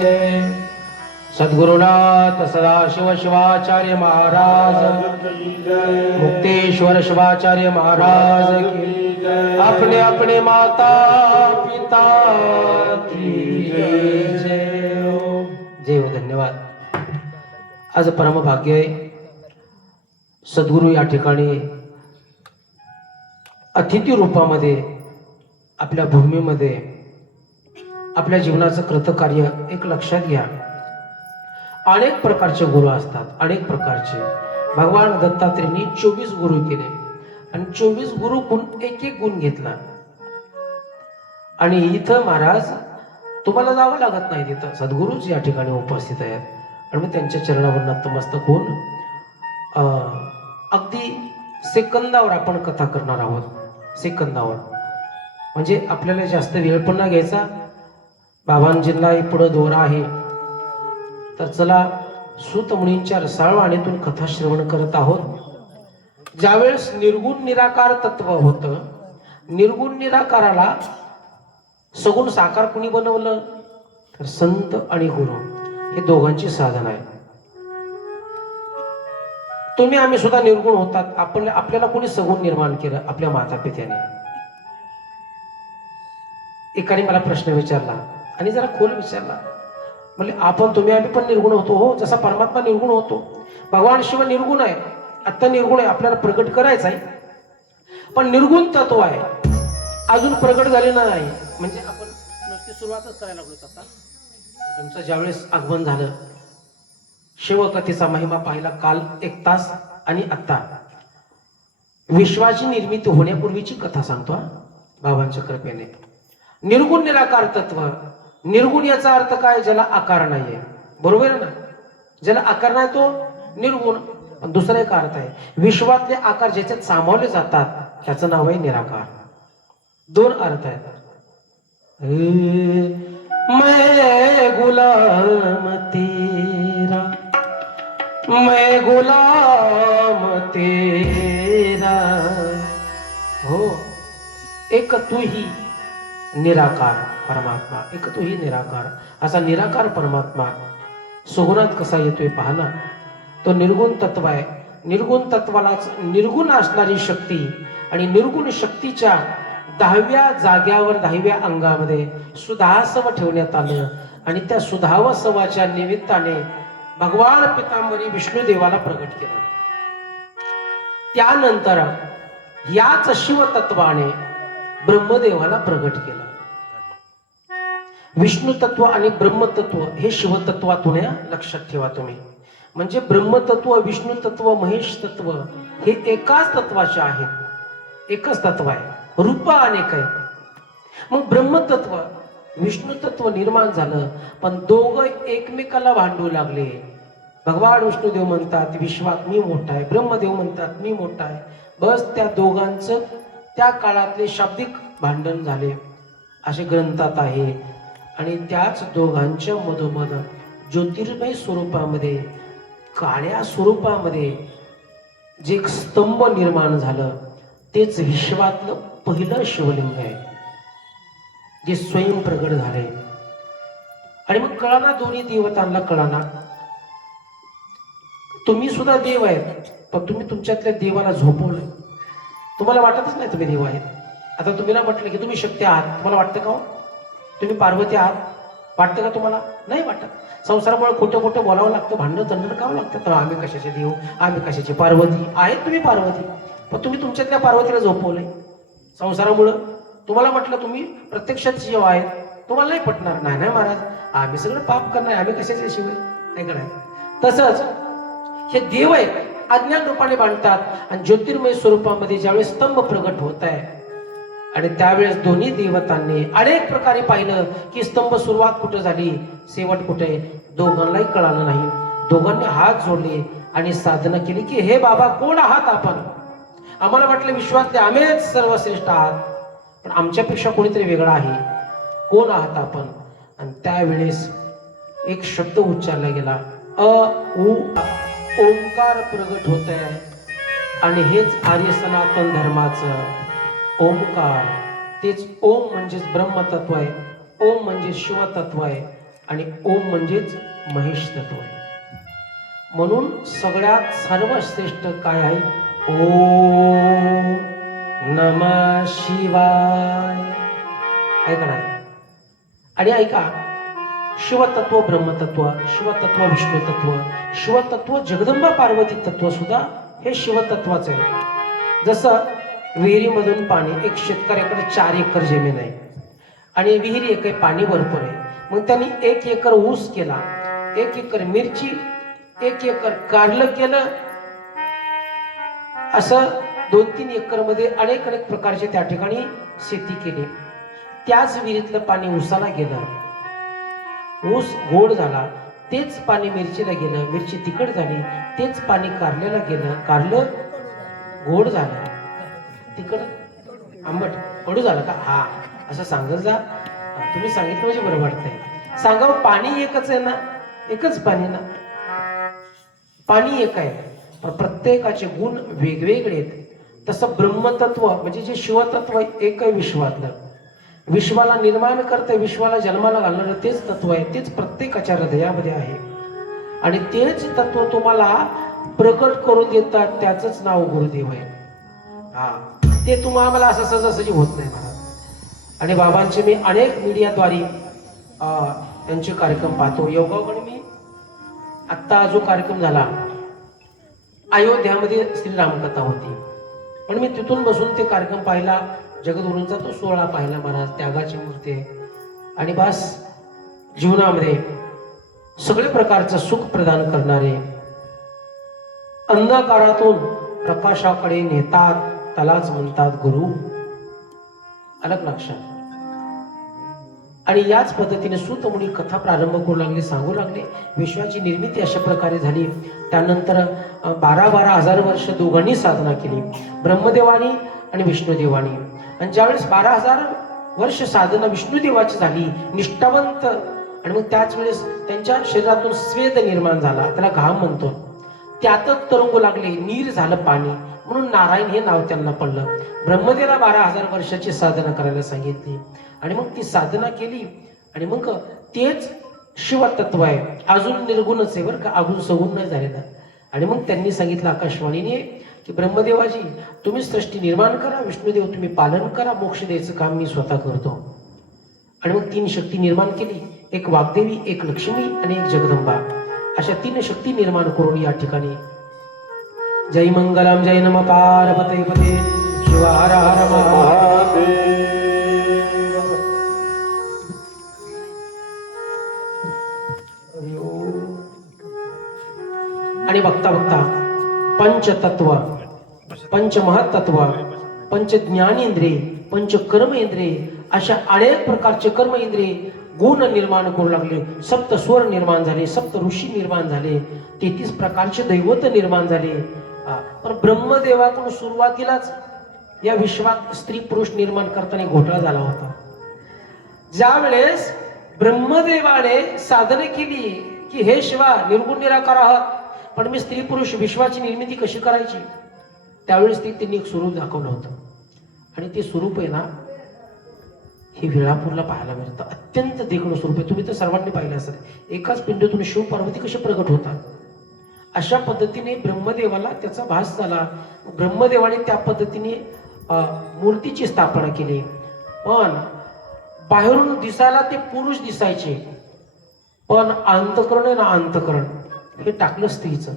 जय. सद्गुरुनाथ सदाशिव शिवाचार्य महाराज, मुक्तेश्वर शिवाचार्य महाराज की अपने अपने माता पिता की जय हो. जय हो. धन्यवाद. आज परमभाग्य आहे, सद्गुरु या ठिकाणी अतिथी रूपामध्ये आपल्या भूमीमध्ये आपल्या जीवनाचं कृतकार्य. एक लक्षात घ्या, अनेक प्रकारचे गुरु असतात, अनेक प्रकारचे. भगवान दत्तात्रेयांनी 24 गुरु केले आणि 24 गुरु गुण एक एक गुण घेतला. आणि इथं महाराज तुम्हाला जावं लागत नाही, तिथं सद्गुरूच या ठिकाणी उपस्थित आहेत आणि मग त्यांच्या चरणावर नतमस्तक होऊन अगदी सेकंदावर आपण कथा करणार आहोत. सेकंदावर म्हणजे आपल्याला जास्त वेळ पण नाही घ्यायचा. बाबांजींना पुढे दोरा आहे, तर चला सूत मुनींच्या रसाळ वाणीतून कथा श्रवण करत आहोत. ज्यावेळेस निर्गुण निराकार तत्व होतं, निर्गुण निराकाराला सगुण साकार कुणी बनवलं, तर संत आणि गुरु हे दोघांची साधन आहे. तुम्ही आम्ही सुद्धा निर्गुण होतात. आपल्याला कोणी सगुण निर्माण केलं? आपल्या माता पित्याने. एकाने मला प्रश्न विचारला आणि जरा खोल विचारला, म्हणजे आपण तुम्ही आम्ही पण निर्गुण होतो. हो, जसा परमात्मा निर्गुण होतो, भगवान शिव निर्गुण आहे, आता निर्गुण आहे, आपल्याला प्रगट करायचं आहे. पण निर्गुण तत्व आहे, अजून प्रगट झाले नाही. म्हणजे आपण नुसती सुरुवातच करायला लागलो. आता तुमचं ज्यावेळेस आगमन झालं, शिवकथेचा महिमा पाहिला काल 1 तास आणि आता विश्वाची निर्मिती होण्यापूर्वीची कथा सांगतो बाबांच्या कृपेने. निर्गुण निराकार तत्व. निर्गुण याचा अर्थ काय? ज्याला आकार नाहीये. बरोबर आहे ना? ज्याला आकार नाही तो निर्गुण. पण दुसरा एक अर्थ आहे, विश्वातले आकार ज्याच्यात सामावले जातात त्याचं नाव आहे निराकार. 2 अर्थ आहेत. मैं गुलाम तेरा, मैं गुलाम तेरा. हो, एक तू ही निराकार परमात्मा, एक तू ही निराकार. असा निराकार परमात्मा सुगुणात कसा येतोय पहा ना. तो निर्गुण तत्व आहे. निर्गुण तत्वालाच निर्गुण असणारी शक्ती आणि निर्गुण शक्तीच्या 10व्या जाग्यावर 10व्या अंगामध्ये सुधासव ठेवण्यात आलं आणि त्या सुधावसवाच्या निमित्ताने भगवान पितांबरी विष्णुदेवाला प्रगट केलं. त्यानंतर याच शिवतत्वाने ब्रह्मदेवाला प्रगट केलं. विष्णू तत्व आणि ब्रह्मतत्व हे शिवतत्वातून या लक्षात ठेवा तुम्ही. म्हणजे ब्रह्मतत्व, विष्णू तत्व, महेश तत्व हे एकाच तत्वाचे आहेत. एकच तत्व आहे, रूप अनेक आहे. मग ब्रह्मतत्व, विष्णू तत्व निर्माण झालं, पण दोघं एकमेकाला भांडू लागले. भगवान विष्णुदेव म्हणतात विश्वात मी मोठा आहे, ब्रह्मदेव म्हणतात मी मोठा आहे. बस त्या दोघांचं त्या काळातले शाब्दिक भांडण झाले असे ग्रंथात आहे. आणि त्याच दोघांच्या मधोमध ज्योतिर्मय स्वरूपामध्ये, काळ्या स्वरूपामध्ये जे एक स्तंभ निर्माण झालं, तेच विश्वातलं पहिलं शिवलिंग आहे, जे स्वयं प्रगट झाले. आणि मग कळाना, दोन्ही देवतांना कळाना, तुम्ही सुद्धा देव आहेत, पण तुम्ही तुमच्यातल्या देवाला झोपवलं. तुम्हाला वाटतच नाही तुम्ही देव आहेत. आता तुम्ही ना म्हटलं की तुम्ही शक्ती आहात, तुम्हाला वाटतं का? तुम्ही पार्वती आहात, वाटतं का तुम्हाला? नाही वाटत. संसारामुळे खोटं खोटं बोलावं लागतं, भांडण तंडण करावं लागतं. तर आम्ही कशाचे देव, आम्ही कशाची पार्वती आहेत. तुम्ही पार्वती, पण तुम्ही तुमच्यातल्या पार्वतीला झोपवलंय संसारामुळं. तुम्हाला म्हटलं तुम्ही प्रत्यक्षात शिव आहेत, तुम्हाला नाही पटणार. नाही नाही महाराज, आम्ही सगळं पाप करणार, आम्ही कशाचे शिव नाही करणार. तसंच हे देव आहेत, अज्ञान रूपाने बांधतात. आणि ज्योतिर्मय स्वरूपामध्ये ज्यावेळेस स्तंभ प्रगट होत आहे आणि त्यावेळेस दोन्ही देवतांनी अनेक प्रकारे पाहिलं की स्तंभ सुरुवात कुठं झाली, शेवट कुठे, दोघांनाही कळालं नाही. दोघांनी हात जोडले आणि साधना केली की हे बाबा कोण आहात आपण? आम्हाला वाटलं विश्वातले आम्हीच सर्वश्रेष्ठ आहात, पण आमच्यापेक्षा कोणीतरी वेगळा आहे. कोण आहात आपण? आणि त्यावेळेस एक शब्द उच्चारला गेला, ओंकार प्रगट होत आहे. आणि हेच आर्य सनातन धर्माचं ओंकार. तेच ओम म्हणजेच ब्रह्मतत्व आहे, ओम म्हणजे शिवतत्व आहे. आणि ओम म्हणजेच महेश तत्व आहे. म्हणून सगळ्यात सर्वश्रेष्ठ काय आहे? ओम नमः शिवाय. ऐका ना, आणि ऐका, शिवतत्व ब्रह्मतत्व, शिवतत्व विष्णू तत्व, शिवतत्व जगदंबा पार्वती तत्व सुद्धा हे शिवतत्वाच आहे. जसं विहिरीमधून पाणी, एक शेतकऱ्याकडे 4 एकर जमीन आहे आणि विहिरी एक आहे, पाणी भरपूर आहे. मग त्यांनी 1 एकर ऊस केला, 1 एकर मिरची, 1 एकर कारलं केलं, असं 2-3 एकर मध्ये अनेक प्रकारचे त्या ठिकाणी शेती केली. त्याच विहिरीतलं पाणी ऊसाला गेलं, ऊस गोड झाला. तेच पाणी मिरचीला गेलं, मिरची तिखट झाली. तेच पाणी कारल्याला गेलं, कारलं गोड झालं, तिखट आंबट कडू झालं का? हा, असं सांगत जा. तुम्ही सांगितलं म्हणजे बरं वाटतंय. सांगावं, पाणी एकच आहे ना, एकच पाणी ना, पाणी एक आहे, पण प्रत्येकाचे गुण वेगवेगळे आहेत. तसं ब्रह्मतत्व म्हणजे जे शिवतत्व एक आहे, विश्वातलं, विश्वाला निर्माण करते, विश्वाला जन्माला घालणारं तेच तत्व आहे. तेच प्रत्येकाच्या हृदयामध्ये आहे आणि तेच तत्व तुम्हाला प्रकट करून देतात. त्याच नाव गुरुदेव आहे. हा, ते तुम्हाला मला असं सहजासहजी होत नाही मला. आणि बाबांचे मी अनेक मीडियाद्वारे त्यांचे कार्यक्रम पाहतो. योगाकडे मी आत्ता जो कार्यक्रम झाला, अयोध्यामध्ये श्रीरामकथा होती, पण मी तिथून बसून ते कार्यक्रम पाहिला. जगद्गुरूंचा तो 16 पाहिला महाराज, त्यागाची मूर्ती. आणि बस, जीवनामध्ये सगळे प्रकारचं सुख प्रदान करणारे, अंधकारातून प्रकाशाकडे नेतात, त्यालाच म्हणतात गुरु. अलग लक्षात. आणि याच पद्धतीने सूत मुनी कथा प्रारंभ करू लागले, सांगू लागले. विश्वाची निर्मिती अशा प्रकारे झाली. त्यानंतर 12-12 हजार वर्ष दोघांनी साधना केली, ब्रह्मदेवानी आणि विष्णुदेवानी. आणि ज्यावेळेस 12,000 वर्ष साधना विष्णुदेवाची झाली, निष्ठावंत, आणि मग त्याच वेळेस त्यांच्या शरीरातून स्वेद निर्माण झाला, त्याला घाम म्हणतो. त्यातच तरंगू लागले, नीर झालं पाणी, म्हणून नारायण हे नाव त्यांना पडलं. ब्रह्मदेवाला 12,000 वर्षाची साधना करायला सांगितली आणि मग ती साधना केली. आणि मग तेच शिवतत्व आहे, अजून निर्गुणच आहे बरं का, अजून सगुण नाही झालेला. आणि मग त्यांनी सांगितलं आकाशवाणीने की ब्रह्मदेवाजी तुम्ही सृष्टी निर्माण करा, विष्णुदेव तुम्ही पालन करा, मोक्ष द्यायचं काम मी स्वतः करतो. आणि मग 3 शक्ती निर्माण केली, एक वाग्देवी, एक लक्ष्मी आणि एक जगदंबा. अशा 3 शक्ती निर्माण करून या ठिकाणी जय मंगलम, जय नम पार्वती पते शिव हर हर महादेव. आणि बघता बघता पंचतत्व, पंचमहत्तत्व, पंच ज्ञानेंद्रिय, पंच कर्म इंद्रिय, अशा अनेक प्रकारचे कर्म इंद्रिय गुण निर्माण करू लागले. 7 स्वर निर्माण झाले, 7 ऋषी निर्माण झाले, 33 प्रकारचे दैवत निर्माण झाले. पण ब्रह्मदेवाकडून सुरुवातीलाच या विश्वात स्त्री पुरुष निर्माण करताना घोटाळा झाला होता. ज्या वेळेस ब्रह्मदेवाने साधना केली की हे शिवा निर्गुण निराकार आहात, पण मी स्त्री पुरुष विश्वाची निर्मिती कशी करायची, त्यावेळेस त्यांनी एक स्वरूप दाखवलं होतं. आणि ते स्वरूप आहे ना, हे वेळापूरला पाहायला मिळतं. अत्यंत देखणं स्वरूप आहे. तुम्ही तर सर्वांनी पाहिलं असेल, एकाच पिंडीतून शिव पार्वती कसे प्रगट होतात. अशा पद्धतीने ब्रह्मदेवाला त्याचा भास झाला. ब्रह्मदेवाने त्या पद्धतीने मूर्तीची स्थापना केली. पण बाहेरून दिसायला ते पुरुष दिसायचे, पण अंतकरण आहे ना, अंतकरण हे टाकलं स्त्रीचं.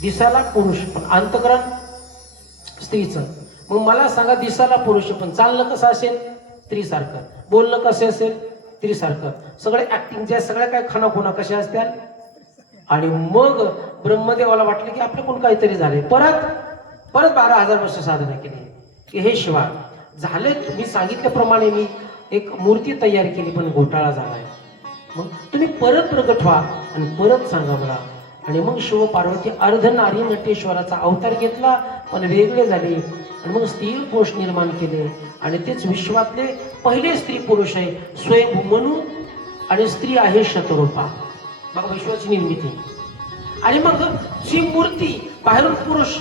दिसायला पुरुष पण अंतकरण स्त्रीचं. मग मला सांगा, दिसायला पुरुष पण चालणं कसं असेल स्त्रीसारखं, बोलणं कसं असेल स्त्रीसारखं, सगळे ऍक्टिंग ज्या सगळ्या काय खानाखुणा कशा असत्या. आणि मग ब्रह्मदेवाला वाटलं की आपल्याकडून काहीतरी झाले. परत 12,000 वर्ष साधना केली की हे शिवा झाले, तुम्ही सांगितल्याप्रमाणे मी एक मूर्ती तयार केली, पण घोटाळा झालाय. मग तुम्ही परत प्रगट व्हा आणि परत सांगा मला. आणि मग शिव पार्वती अर्धनारी नटेश्वराचा अवतार घेतला, पण वेगळे झाले. आणि मग स्त्री पुरुष निर्माण केले. आणि तेच विश्वातले पहिले स्त्री पुरुष आहे स्वयंभू मनू, आणि स्त्री आहे शतरूपा. बघा विश्वाची निर्मिती. आणि मग जी मूर्ती बाहेरून पुरुष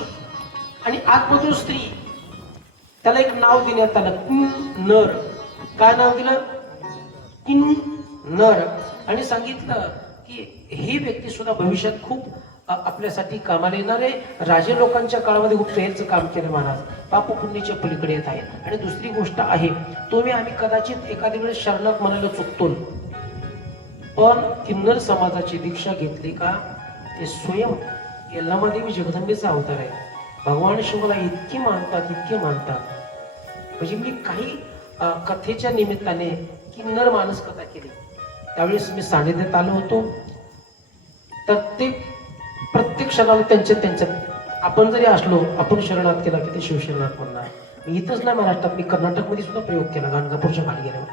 आणि आतमधून स्त्री, त्याला एक नाव देण्यात आलं, किन्नर. काय नाव दिलं? नर, आणि सांगितलं की ही व्यक्ती सुद्धा भविष्यात खूप आपल्यासाठी कामाला येणारे राजे लोकांच्या काळामध्ये खूप प्रेरचं काम केलं महाराज, पाप पुण्याच्या पलीकडे येत आहे. आणि दुसरी गोष्ट आहे, तुम्ही आम्ही कदाचित एखाद्या वेळेस शरणात म्हणायला चुकतो, पण किन्नर समाजाची दीक्षा घेतली का ते स्वयं यल्लामादेवी जगदंबेचा अवतार आहे. भगवान शिवाला इतके मानतात, इतके मानतात. म्हणजे मी काही कथेच्या निमित्ताने किन्नर मानस कथा केली, त्यावेळेस मी सानिध्यात आलो होतो. तर ते प्रत्येक क्षणाला त्यांच्यात आपण जरी असलो, आपण शरणात केला की ते शिवशरणात म्हणणार. मी इथंच नाही महाराष्ट्रात, मी कर्नाटकमध्ये सुद्धा प्रयोग केला गाणगापूरच्या खाली गेल्यावर.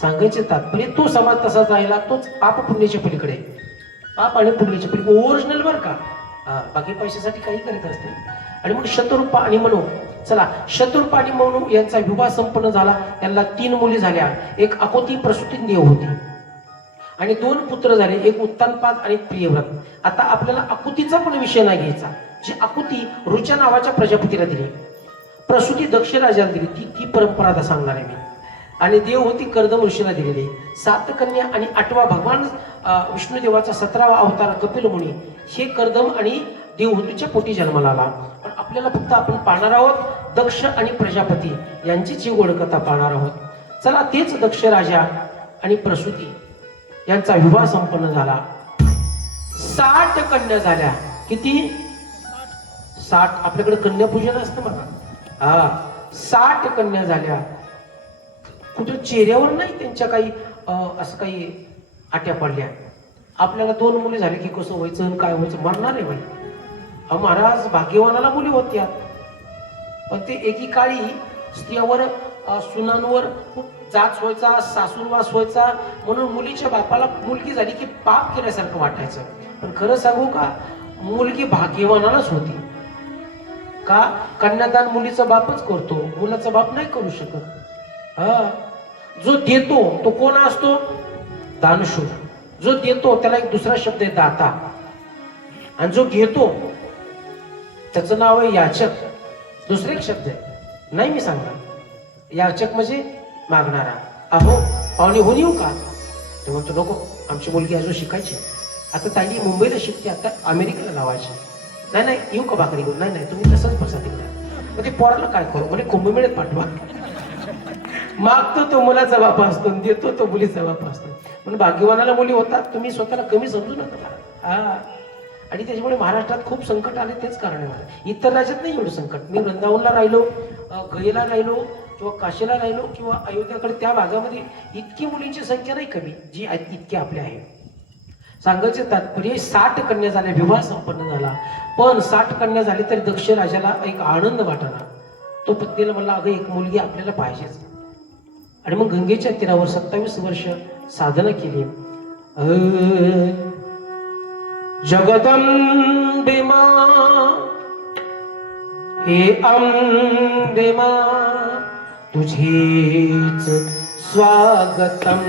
सांगायचे तात्पर्य तो समाज तसाच राहिला, तोच पाप पुण्याच्या पलीकडे, पाप आणि पुण्याच्या पलीकडे ओरिजिनल बरं का. बाकी पैशासाठी काही करीत असते. आणि मग शतरूपा आणि मनू, चला शतरूपा आणि मनू यांचा विवाह संपन्न झाला. यांना 3 मुली झाल्या, एक अकोती प्रसूती देव होती, आणि 2 पुत्र झाले, एक उत्तानपाद आणि एक प्रियव्रत. आता आपल्याला अकुतीचा पण विषय नाही घ्यायचा. जी अकुती रुचा नावाच्या प्रजापतीला दिली, प्रसूती दक्ष राजाला दिली, ती परंपरा आता सांगणार आहे मी. आणि देव होती कर्दम ऋषीला दिलेली. 7 कन्या आणि 8वा भगवान विष्णुदेवाचा 17वा अवतार कपिल मुनी, हे कर्दम आणि देवहूतीच्या पोटी जन्माला आला. पण आपल्याला फक्त आपण पाहणार आहोत दक्ष आणि प्रजापती यांचीच ही गोडकथा पाहणार आहोत. चला, तेच दक्ष राजा आणि प्रसूती यांचा विवाह संपन्न झाला. 60 कन्या झाल्या. किती? 60. आपल्याकडे कन्यापूजन असतं बघा. 60 कन्या झाल्या. कुठे चेहऱ्यावर नाही त्यांच्या काही असं काही आट्या पडल्या. आपल्याला 2 मुली झाली की कसं व्हायचं आणि काय व्हायचं, मरणार आहे बाई. महाराज भाग्यवानाला मुली होत्या, पण ते एकीकाळी स्त्रियावर सुनांवर खूप जाच व्हायचा, सासूरवास व्हायचा. म्हणून मुलीच्या बापाला मुलगी झाली की पाप केल्यासारखं वाटायचं. पण खरं सांगू का, मुलगी भाग्यवानालाच होती. का? कन्यादान मुलीचा बापच करतो, मुलाचा बाप नाही करू शकत. जो देतो तो कोण असतो? दानशूर. जो देतो त्याला एक दुसरा शब्द आहे दाता, आणि जो घेतो त्याचं नाव आहे याचक. दुसरा एक शब्द आहे, नाही मी सांगणार. याचक म्हणजे मागणारा. अहो पाहुणे होऊन येऊ का? ते म्हणतो नको, आमची मुलगी अजून शिकायची. आता ताई मुंबईला शिकते, आता अमेरिकेला लावायची. नाही नाही, येऊ का भाकरी घेऊन? नाही नाही, तुम्ही तसंच बसा तिकडे. मग ते पोराला काय करू? म्हणजे कुंभमेळ्यात पाठवा. मागतो तो मुलाचा बाप असतो, देतो तो मुलीचा बाप असतो. म्हणून भाग्यवानाला मुली होतात. तुम्ही स्वतःला कमी समजू नका. आणि त्याच्यामुळे महाराष्ट्रात खूप संकट आले, तेच कारण आहे. इतर राज्यात नाही एवढं संकट. मी वृंदावनला राहिलो, गयेला राहिलो, किंवा काशीला राहिलो, किंवा अयोध्याकडे, त्या भागामध्ये इतकी मुलींची संख्या नाही कमी जी इतकी आपल्या आहे. सांगायचे तात्पर्य 60 कन्या झाल्या, विवाह संपन्न झाला. पण 60 कन्या झाली तरी दक्ष राजाला एक आनंद वाटला. तो पत्नीला म्हणला, अगं एक मुलगी आपल्याला पाहिजेच. आणि मग गंगेच्या तीरावर 27 वर्ष साधना केली. जगदंबे मां, हे अंबे मां, तुझेच स्वागतम.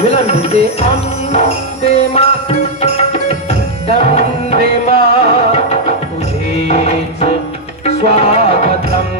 विलंबिते अंबे मां, दंबे मां, तुझेच स्वागतम.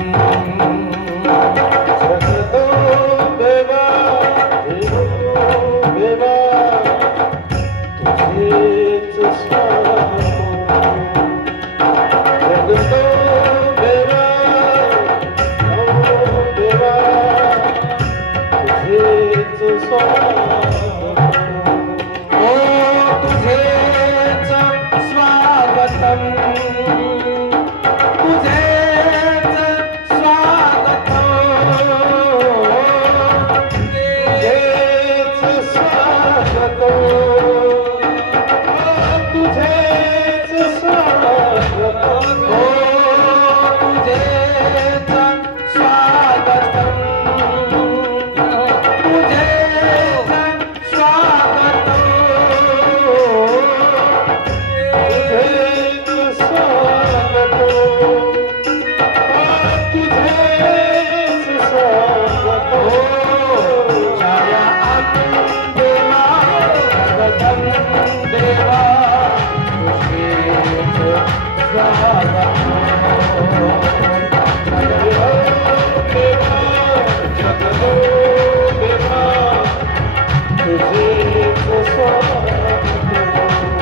तुझेच स्वामी,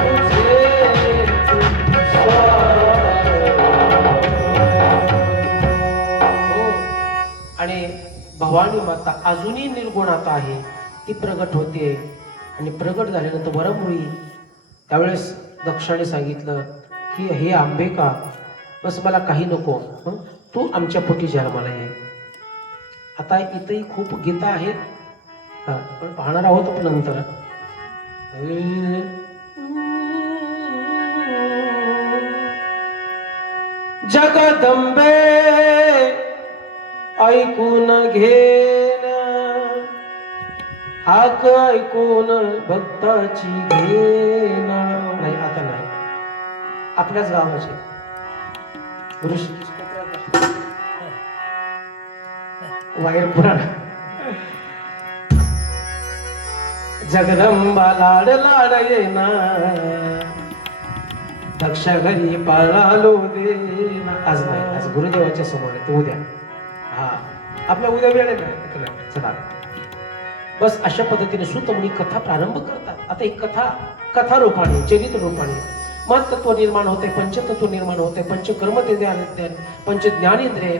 तुझेच स्वामी. हो. आणि भवानी माता अजूनही निर्गुणात आहे, ती प्रगट होते. आणि प्रगट झाल्यानंतर वरमुळी त्यावेळेस दक्षाने सांगितलं की हे अंबिका, बस मला काही नको, तू आमच्या पोटी जन्माला ये. आता इथंही खूप गीता आहेत, पण पाहणार आहोत आपण नंतर. जगदंबे ऐकून घेन, हाक ऐकून भक्ताची घेना. नाही, आता नाही, आपल्याच गावाचे वायर पुराण. जगदंबा लाड लाड येना, दक्ष घरी पाळालो देना. आज नाही, आज गुरुदेवाच्या समोर आहे, तो उद्या. हा, आपल्या उद्या वेळ आहे ना, चला. बस अशा पद्धतीने सुतमुनी कथा प्रारंभ करतात. आता एक कथा रूपाने, चरित्र रूपाने मन तत्व निर्माण होते, पंचतत्व निर्माण होते, पंचकर्मेंद्रिय, पंचज्ञानेंद्रिय,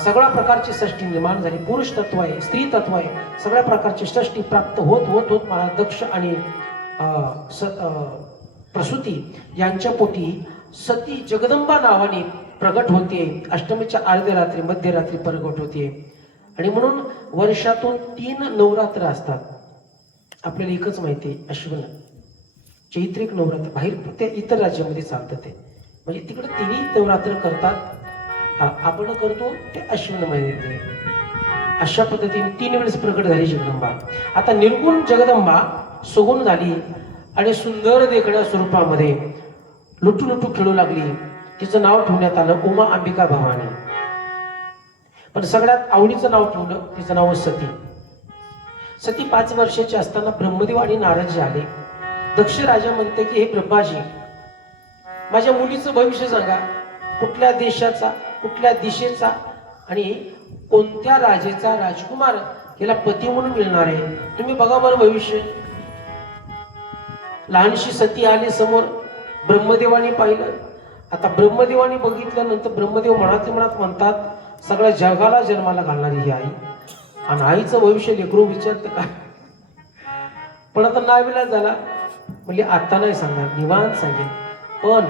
सगळ्या प्रकारची सृष्टी निर्माण झाली. पुरुष तत्व आहे, स्त्री तत्व आहे, सगळ्या प्रकारची सृष्टी प्राप्त होत होत होत मला दक्ष आणि प्रसूती यांच्या पोटी सती जगदंबा नावाने प्रगट होते. अष्टमीच्या अर्ध्या रात्री, मध्यरात्री प्रगट होते. आणि म्हणून वर्षातून 3 नवरात्र असतात. आपल्याला एकच माहिती आहे, अश्विन चैत्रिक नवरात्र. बाहेर ते इतर राज्यामध्ये चालतं ते, म्हणजे तिकडे 3 नवरात्र करतात, आपण करतो ते अश्विन महिन्यामध्ये. अशा पद्धतीने 3 वेळेस प्रगट झाली जगदंबा. आता निर्गुण जगदंबा सुगुण झाली आणि सुंदर देखण्या स्वरूपामध्ये लुटू खेळू लागली. तिचं नाव ठेवण्यात आलं उमा अंबिका भवानी. पण सगळ्यात आवडीचं नाव ठेवलं, तिचं नाव सती. सती 5 वर्षाची असताना ब्रह्मदेव आणि नारदजी आले. दक्ष राजा म्हणते की हे ब्रह्माजी, माझ्या मुलीचं भविष्य सांगा, कुठल्या देशाचा, कुठल्या दिशेचा आणि कोणत्या राजेचा राजकुमार याला पती म्हणून मिळणार आहे, तुम्ही बघा बरं भविष्य. लहानशी सती आली समोर, ब्रह्मदेवाने पाहिलं. आता ब्रह्मदेवाने बघितल्यानंतर ब्रह्मदेव मनात म्हणतात, सगळ्या जगाला जन्माला घालणारी ही आई, आणि आईचं भविष्य लेकरू विचारतं का. पण आता नाविलाज झाला, म्हणजे आता नाही सांगणार, निवांत सांगेल. पण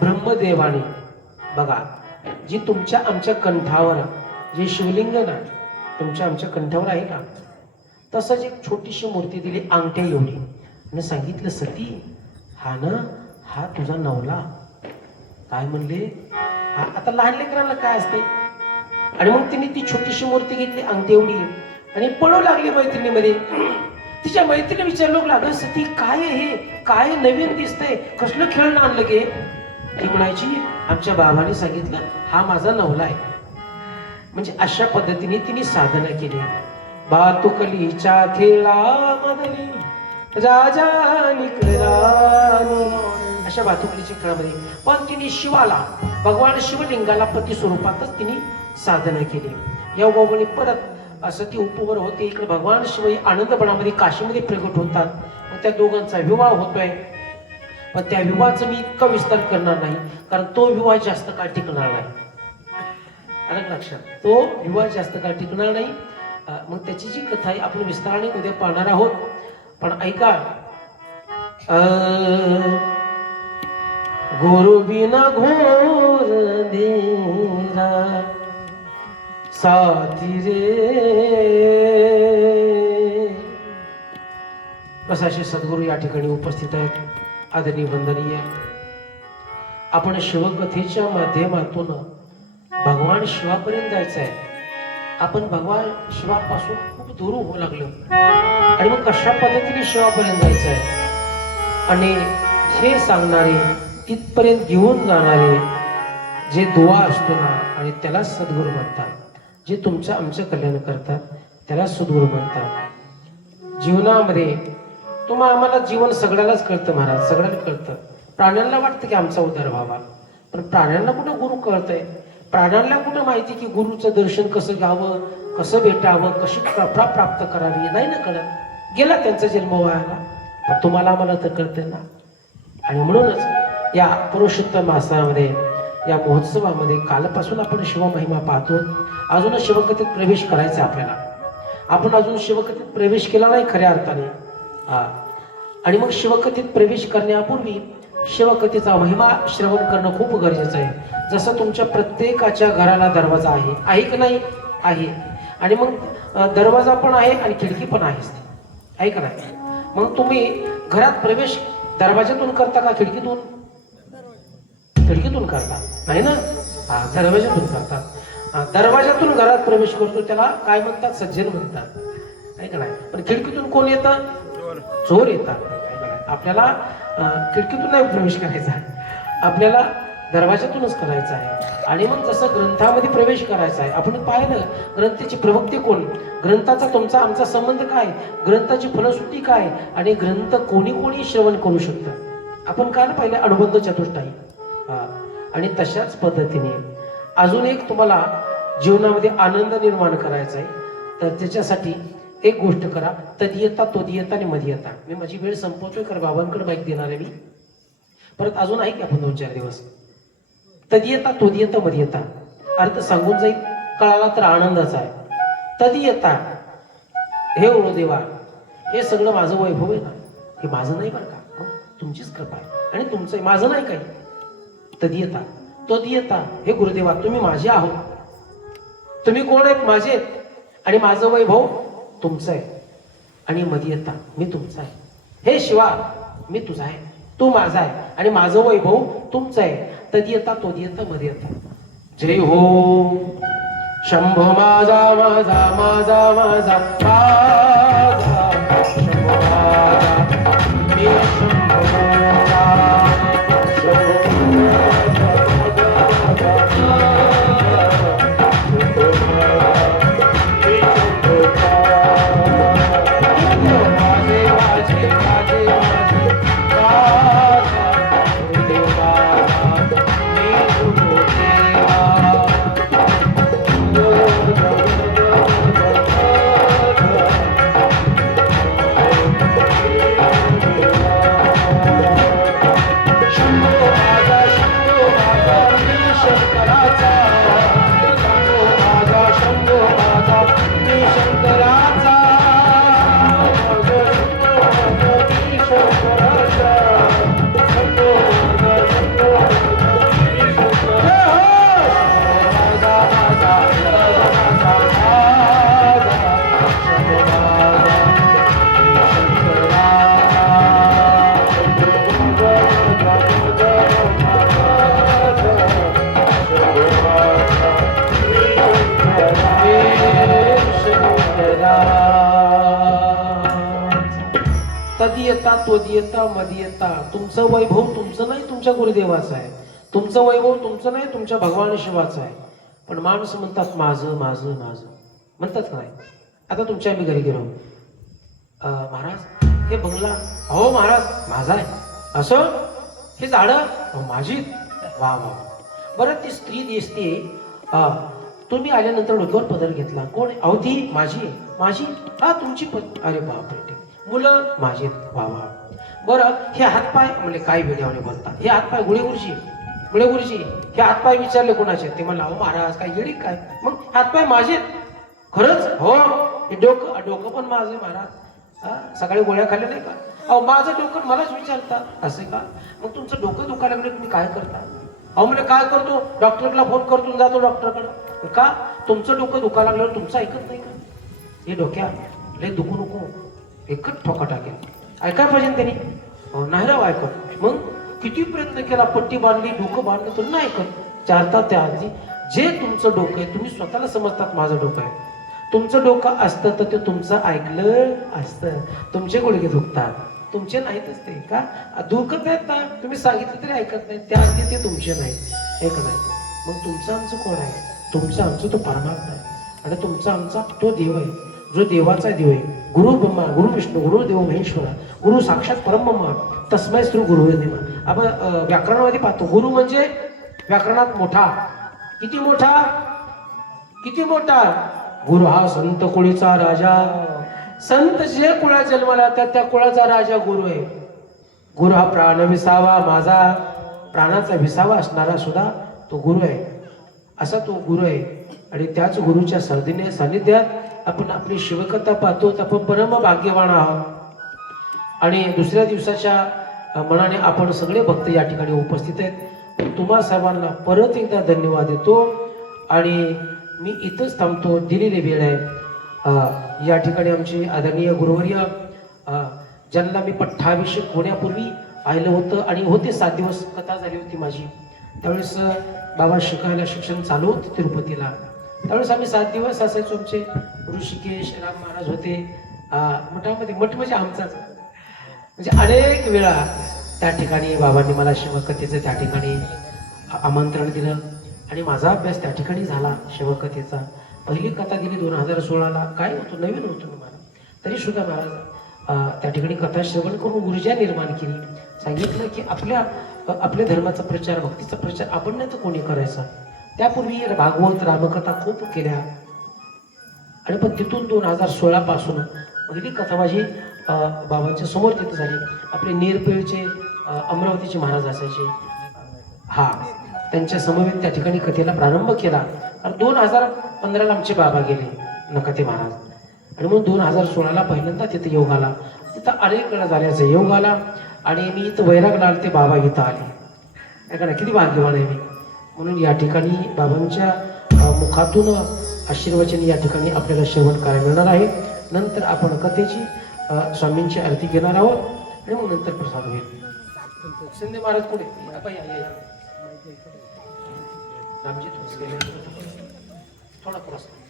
ब्रह्मदेवाने बघा, जी तुमच्या आमच्या कंठावर, जे शिवलिंग ना तुमच्या आमच्या कंठावर आहे ना, तसंच एक छोटीशी मूर्ती दिली, अंगठ्या एवढी, आणि सांगितलं सती, हा तुझा नवला. काय म्हणले, आता लहान लेकरांना काय असते. आणि मग तिने ती छोटीशी मूर्ती घेतली, अंगठी एवढी, आणि पळू लागली मैत्रिणीमध्ये. तिच्या मैत्रिणी विचारलं लागलं, सती काय हे, काय नवीन दिसतंय, कसलं खेळणं आणलं गे. ती म्हणायची, आमच्या बाबाने सांगितलं हा माझा नवला आहे. म्हणजे अशा पद्धतीने तिने साधना केली. बातुकलीच्या खेळा मधली राजा निकरानी, अशा बातुकलीच्या खेळामध्ये. पण तिने शिवाला, भगवान शिवलिंगाला पती स्वरूपातच तिने साधना केली. या गोगणी परत असं ती उपवर होते. इकडे भगवान शिव आनंदपणामध्ये काशीमध्ये प्रगट होतात. मग त्या दोघांचा विवाह होतोय. पण त्या विवाहाचा मी इतका विस्तार करणार नाही, कारण तो विवाह जास्त काळ टिकणार नाही. आलं लक्षात, तो विवाह जास्त काळ टिकणार नाही. मग त्याची जी कथा आहे आपण विस्ताराने उद्या पाहणार आहोत. पण ऐका, गुरु बिना घोर अंधेरा साथी रे. बस असे सद्गुरू या ठिकाणी उपस्थित आहेत, आदरणीय वंदनीय. आपण शिवकथेच्या माध्यमातून भगवान शिवापर्यंत जायचं आहे. आपण भगवान शिवापासून खूप दूर होऊ लागलो, आणि मग कशा पद्धतीने शिवापर्यंत जायचं आहे, आणि हे सांगणारे, तिथपर्यंत घेऊन जाणारे जे दुआ असतो ना, आणि त्याला सद्गुरू म्हणतात. जे तुमचं आमचं कल्याण करतात त्याला सद्गुरू म्हणतात. जीवनामध्ये आम्हाला जीवन सगळ्यालाच कळतं महाराज, सगळ्याला कळतं. प्राण्यांना वाटतं की आमचा उद्धार व्हावा, पण प्राण्यांना कुठं गुरु कळतंय, प्राण्यांना कुठं माहिती की गुरुचं दर्शन कसं घ्यावं, कसं भेटावं, कशी प्राप्त करावी, नाही ना कळत. गेला त्यांचा जन्म व्हायला, पण तुम्हाला आम्हाला तर कळते ना. आणि म्हणूनच या पुरुषोत्तम मासामध्ये, या महोत्सवामध्ये कालपासून आपण शिवमहिमा पाहतो. अजूनच शिवकथेत प्रवेश करायचा आपल्याला. आपण अजून शिवकथेत प्रवेश केला नाही खऱ्या अर्थाने. आणि मग शिवकथेत प्रवेश करण्यापूर्वी शिवकथेचा महिमा श्रवण करणं खूप गरजेचं आहे. जसं तुमच्या प्रत्येकाच्या घराला दरवाजा आहे की नाही? आहे. आणि मग दरवाजा पण आहे आणि खिडकी पण आहे का नाही? मग तुम्ही घरात प्रवेश दरवाजातून करता का खिडकीतून? खिडकीतून करता नाही ना? दरवाजातून करतात. दरवाजातून घरात प्रवेश करतो त्याला काय म्हणतात? सज्जन म्हणतात, आहे का नाही? पण खिडकीतून कोण येतं? चोर येतात. आपल्याला खिडकीतून नाही प्रवेश करायचा, आपल्याला दरवाजातूनच करायचा आहे. आणि मग जसं ग्रंथामध्ये प्रवेश करायचा आहे, आपण पाहिलं ग्रंथाची प्रवक्ते कोण, ग्रंथाचा तुमचा आमचा संबंध काय, ग्रंथाची फलश्रुती काय, आणि ग्रंथ कोणी कोणी श्रवण करू शकतं. आपण काय पाहिलं? अनुबंध चतुष्टायी. आणि तशाच पद्धतीने अजून एक तुम्हाला जीवनामध्ये आनंद निर्माण करायचा आहे, तर त्याच्यासाठी एक गोष्ट करा. तदीयता, तोदीयता आणि मदीयता. मी माझी वेळ संपवतोय, कारण बाबांकडे माईक देणार आहे मी. परत अजून आहे की आपण 2-4 दिवस. तदीयता, तोदीयता, मदीयता अर्थ सांगून जाईल, कळाला तर आनंदाचा आहे. तदीयता, हे गुरुदेवा, हे सगळं माझं वैभव आहे ना, हे माझं नाही बरं का, तुमचीच कृपा आहे आणि तुमचं आहे, माझं नाही काही. तदीयता, तोदीयता, हे गुरुदेवा तुम्ही माझे आहोत, तुम्ही कोण आहेत? माझे आहेत, आणि माझं वैभव तुमचं आहे. आणि मदीयता, मी तुमचा आहे. हे शिवा, मी तुझा आहे, तू माझा आहे, आणि माझं वैभव तुमचं आहे. तदीयता, तोदीयता, मदीयता. जय हो शंभो माझा माझा माझा माझा माझा शंभो माझा, मी शंभो माझा, तदीयता, तोदीयता, मदीयता. तुमचं वैभव तुमचं नाही, तुमच्या गुरुदेवाचं आहे. तुमचं वैभव तुमचं नाही, तुमच्या भगवान शिवाचं आहे. पण माणसं म्हणतात माझं माझं माझं, म्हणतात का नाही? आता तुमच्या आम्ही घरी गेलो, महाराज हे बंगला, हो महाराज माझा आहे. असं हे झाडं, हो माझी. वा वा. बरं ती स्त्री दिसते, तुम्ही आल्यानंतर डोक्यावर पदर घेतला, कोण? अहो ती माझी. माझी? हा तुमची पण. अरे बापरे. मुलं माझी. वा वा. बरं हे हातपाय, म्हणजे काय वेड्यावाने बोलता, हे हातपाय गुळेगुरुजी, गुळेगुरुजी हे हातपाय विचारले कोणाचे? ते म्हणलं अहो महाराज काय येडी काय, मग हातपाय माझे खरंच? हो. हे डोकं, डोकं पण माझे महाराज. सकाळी गोळ्या खाल्ल्या नाही का? अहो माझं डोकं मलाच विचारता, असे का? मग तुमचं डोकं दुखायला लागलं तुम्ही काय करता? अहो म्हणजे काय करतो, डॉक्टरला फोन करतो जातो डॉक्टरकडे. का? तुमचं डोकं दुखायला लागल्यावर तुमचं ऐकत नाही का? हे डोक्या लय दुखू नको, एकच ठोका टाकेल. ऐकायला पाहिजे त्यांनी. नाही राव ऐकत. मग किती प्रयत्न केला, पट्टी बांधली, डोकं बांधलं, तर नाही ऐकत. चारता त्या आधी जे तुमचं डोकं आहे, तुम्ही स्वतःला समजतात माझं डोकं आहे, तुमचं डोकं असतं तर ते तुमचं ऐकलं असतं. तुमचे गुडघे दुखतात, तुमचे नाहीतच ते का? दुखत नाहीत ना, तुम्ही सांगितलं तरी ऐकत नाही, त्या आधी ते तुमचे नाहीत, एक नाही. मग तुमचं आमचं कोण आहे? तुमचं आमचं तो परमात्मा आहे, आणि तुमचा आमचा तो देव आहे, जो देवाचा देव आहे. गुरु ब्रह्मा, गुरु विष्णू, गुरु देव महेश्वरा, गुरु साक्षात परमब्रह्मा, तस्मै श्री गुरुदेवा. आपण व्याकरणामध्ये पाहतो, गुरु म्हणजे व्याकरणात मोठा. किती मोठा? किती मोठा? गुरु हा संत कोळीचा राजा. संत जे कुळात जन्माला येतात त्या कुळाचा राजा गुरु आहे. गुरु हा प्राण विसावा, माझा प्राणाचा विसावा असणारा सुद्धा तो गुरु आहे. असा तो गुरु आहे. आणि त्याच गुरुच्या सानिध्यात आपण आपली शिवकथा पाहतो. आपण परम भाग्यवान आहोत. आणि दुसऱ्या दिवसाच्या मनाने आपण सगळे भक्त या ठिकाणी उपस्थित आहेत. तुम्हा सर्वांना परत एकदा धन्यवाद देतो आणि मी इथंच थांबतो. दिलेली वेळ आहे. या ठिकाणी आमचे आदरणीय गुरुवर्य ज्यांना मी पट्टाभिषेक होण्यापूर्वी आलं होतं आणि होते 7 दिवस कथा झाली होती माझी. त्यावेळेस बाबा शिकायला शिक्षण चालू होतं तिरुपतीला. त्यावेळेस आम्ही 7 दिवस असायचो. आमचे ऋषिकेश राम महाराज होते मठामध्ये. मठ म्हणजे आमचाच. म्हणजे अनेक वेळा त्या ठिकाणी बाबांनी मला शिवकथेचं त्या ठिकाणी आमंत्रण दिलं आणि माझा अभ्यास त्या ठिकाणी झाला शिवकथेचा. पहिली कथा दिली 2016ला. काय होतं, नवीन होतं मला. तरी सुद्धा महाराज त्या ठिकाणी कथा श्रवण करून ऊर्जा निर्माण केली. सांगितलं की आपल्या धर्माचा प्रचार, भक्तीचा प्रचार आपण नाही तर कोणी करायचा. त्यापूर्वी भागवत रामकथा खूप केल्या आणि पण तिथून 2016 पासून पहिली कथा माझी बाबांच्या समोर तिथे झाली. आपले नेरपेळचे अमरावतीचे महाराज असायचे. त्यांच्या समवेत त्या ठिकाणी कथेला प्रारंभ केला. आणि 2015ला आमचे बाबा गेले नकते महाराज. आणि मग 2016ला पहिल्यांदा तिथे योग आला. तिथं अनेक वेळा झाल्याचा योग आला आणि मी इथं वैरागला आले ते बाबा इथं आले. ऐका ना, किती भाग्यवान आहे मी. म्हणून या ठिकाणी बाबांच्या मुखातून आशीर्वचन या ठिकाणी आपल्याला श्रवण करायला मिळणार आहे. नंतर आपण कथेची स्वामींची आरती घेणार आहोत आणि मग नंतर प्रसाद होईल. शिंदे महाराज पुढे रामजी थोडा प्रश्न